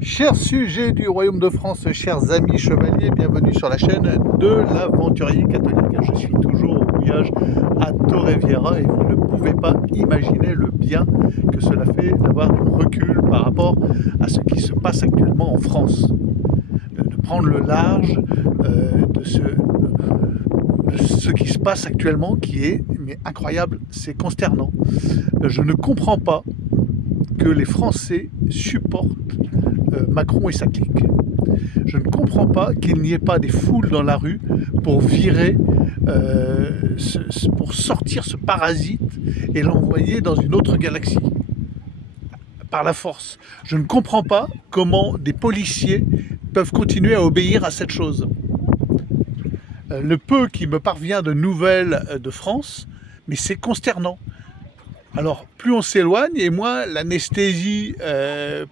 Chers sujets du Royaume de France, chers amis chevaliers, bienvenue sur la chaîne de l'Aventurier Catholique. Je suis toujours au voyage à Torrevieja et vous ne pouvez pas imaginer le bien que cela fait d'avoir du recul par rapport à ce qui se passe actuellement en France. De prendre le large de ce qui se passe actuellement qui est incroyable, c'est consternant. Je ne comprends pas que les Français supportent Macron et sa clique. Je ne comprends pas qu'il n'y ait pas des foules dans la rue pour virer, pour sortir ce parasite et l'envoyer dans une autre galaxie, par la force. Je ne comprends pas comment des policiers peuvent continuer à obéir à cette chose. Le peu qui me parvient de nouvelles de France, mais c'est consternant. Alors, plus on s'éloigne, et moins l'anesthésie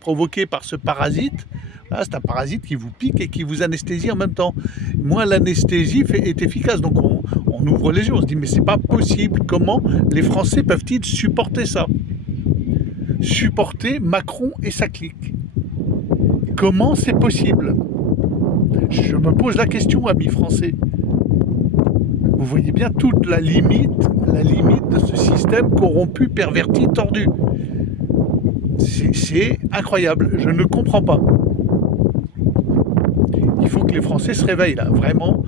provoquée par ce parasite, là, c'est un parasite qui vous pique et qui vous anesthésie en même temps, moins l'anesthésie est efficace. Donc on ouvre les yeux, on se dit mais c'est pas possible, comment les Français peuvent-ils supporter ça? Supporter Macron et sa clique. Comment c'est possible? Je me pose la question, amis français. Vous voyez bien toute la limite de ce système corrompu, perverti, tordu. C'est incroyable, je ne comprends pas. Il faut que les Français se réveillent là, vraiment.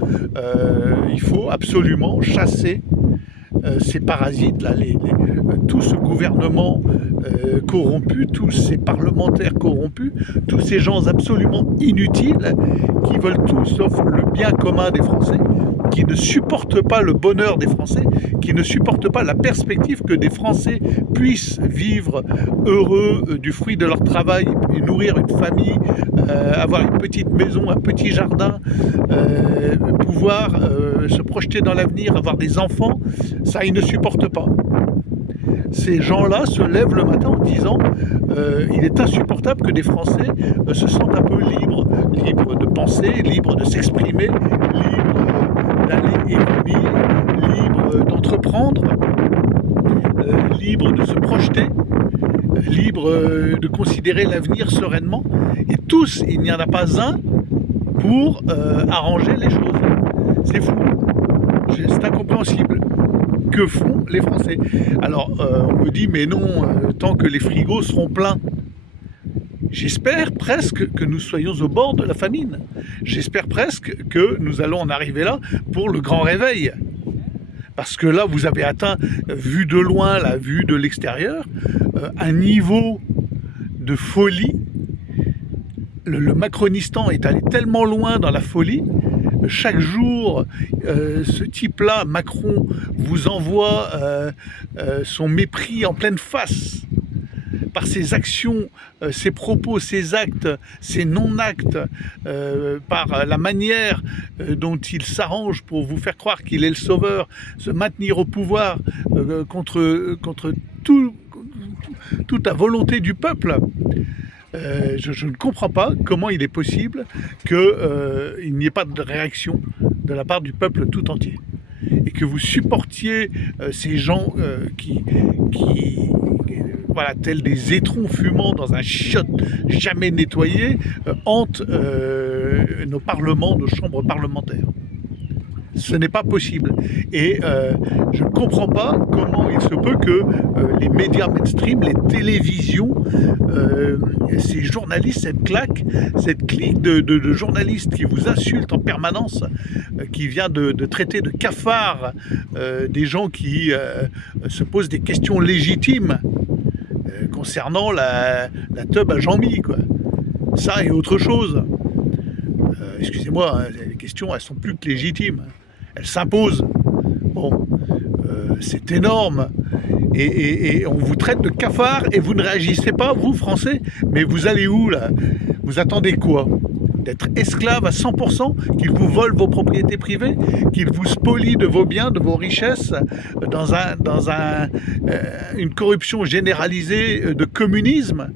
Il faut absolument chasser ces parasites là, tout ce gouvernement corrompu, tous ces parlementaires corrompus, tous ces gens absolument inutiles qui veulent tout sauf le bien commun des Français, qui ne supportent pas le bonheur des Français, qui ne supportent pas la perspective que des Français puissent vivre heureux du fruit de leur travail et nourrir une famille, avoir une petite maison, un petit jardin, pouvoir se projeter dans l'avenir, avoir des enfants. Ça, ils ne supportent pas. Ces gens-là se lèvent le matin en disant il est insupportable que des Français se sentent un peu libres de penser, libres de s'exprimer, libres d'aller et venir, libres d'entreprendre, libres de se projeter, libres de considérer l'avenir sereinement. Et tous, il n'y en a pas un pour arranger les choses. C'est fou, c'est incompréhensible. Que font les Français? Alors, on me dit, mais non, tant que les frigos seront pleins. J'espère presque que nous soyons au bord de la famine. J'espère presque que nous allons en arriver là pour le grand réveil. Parce que là, vous avez atteint, vu de loin, la vue de l'extérieur, un niveau de folie. Le Macronistan est allé tellement loin dans la folie. Chaque jour, ce type-là, Macron, vous envoie son mépris en pleine face par ses actions, ses propos, ses actes, ses non-actes, par la manière dont il s'arrange pour vous faire croire qu'il est le sauveur, se maintenir au pouvoir contre toute la volonté du peuple. Je ne comprends pas comment il est possible qu'il n'y ait pas de réaction de la part du peuple tout entier. Et que vous supportiez ces gens qui voilà, tels des étrons fumant dans un chiotte jamais nettoyé, hantent nos parlements, nos chambres parlementaires. Ce n'est pas possible. Et je ne comprends pas comment il se peut que les médias mainstream, les télévisions, ces journalistes, cette clique de journalistes qui vous insultent en permanence, qui vient de traiter de cafards des gens qui se posent des questions légitimes concernant la teub à Jean-Mi, quoi. Ça et autre chose. Excusez-moi, hein, les questions, elles sont plus que légitimes. Elles s'imposent. Bon, c'est énorme. Et on vous traite de cafard et vous ne réagissez pas, vous, Français? Mais vous allez où, là? Vous attendez quoi? D'être esclave à 100%, qu'ils vous volent vos propriétés privées, qu'ils vous spolient de vos biens, de vos richesses, dans une corruption généralisée de communisme,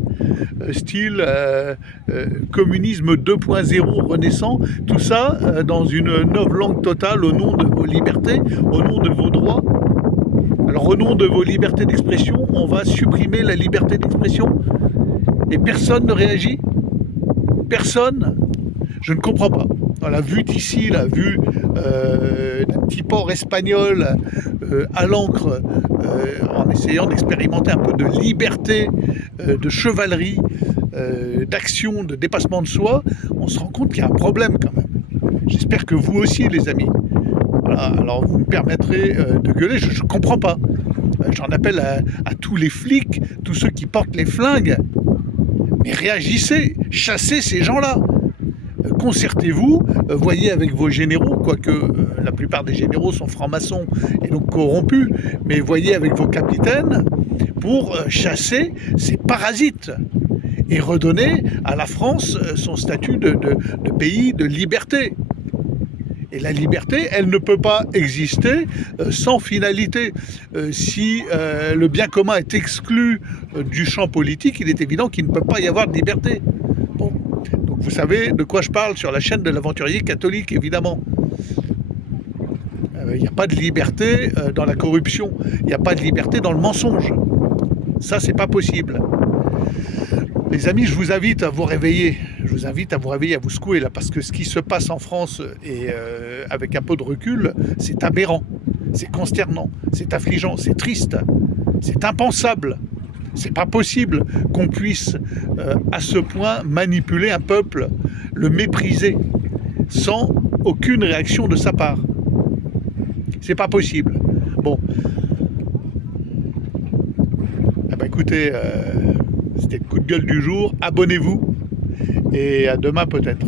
style communisme 2.0 renaissant, tout ça dans une novlangue totale au nom de vos libertés, au nom de vos droits. Alors au nom de vos libertés d'expression, on va supprimer la liberté d'expression et personne ne réagit. personne, je ne comprends pas. Dans la vue d'ici, la vue d'un petit port espagnol à l'ancre, en essayant d'expérimenter un peu de liberté, de chevalerie, d'action, de dépassement de soi, on se rend compte qu'il y a un problème quand même. J'espère que vous aussi, les amis. Voilà, alors vous me permettrez de gueuler, je ne comprends pas. J'en appelle à tous les flics, tous ceux qui portent les flingues. Mais réagissez, chassez ces gens-là. Concertez-vous, voyez avec vos généraux, quoique la plupart des généraux sont francs-maçons et donc corrompus, mais voyez avec vos capitaines pour chasser ces parasites et redonner à la France son statut de pays de liberté. Et la liberté, elle ne peut pas exister sans finalité. Si le bien commun est exclu du champ politique, il est évident qu'il ne peut pas y avoir de liberté. Bon. Donc vous savez de quoi je parle sur la chaîne de l'aventurier catholique, évidemment. Il n'y a pas de liberté dans la corruption, il n'y a pas de liberté dans le mensonge. Ça, c'est pas possible. Les amis, je vous invite à vous réveiller. Je vous invite à vous réveiller, à vous secouer là, parce que ce qui se passe en France, et avec un peu de recul, c'est aberrant, c'est consternant, c'est affligeant, c'est triste, c'est impensable. C'est pas possible qu'on puisse à ce point manipuler un peuple, le mépriser, sans aucune réaction de sa part. C'est pas possible. Bon. Ah bah écoutez, c'était le coup de gueule du jour. Abonnez-vous et à demain peut-être.